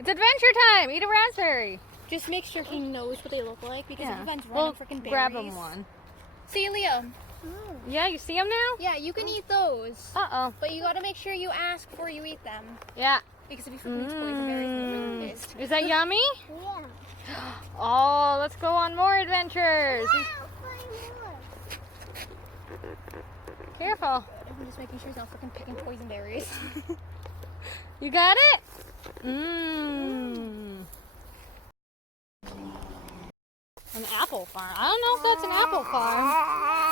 It's adventure time! Eat a raspberry! Just make sure he knows what they look like because if he finds We'll freaking berries. grab him one. See, Liam. Yeah, you see him now? Yeah, you can eat those. Uh-oh. But you gotta make sure you ask before you eat them. Yeah. Because if you freaking eat poison berries, you're really pissed. Is that yummy? Yeah. Oh, let's go on more adventures. Careful. I'm just making sure he's not freaking picking poison berries. You got it? Mmm. An apple farm. I don't know if that's an apple farm.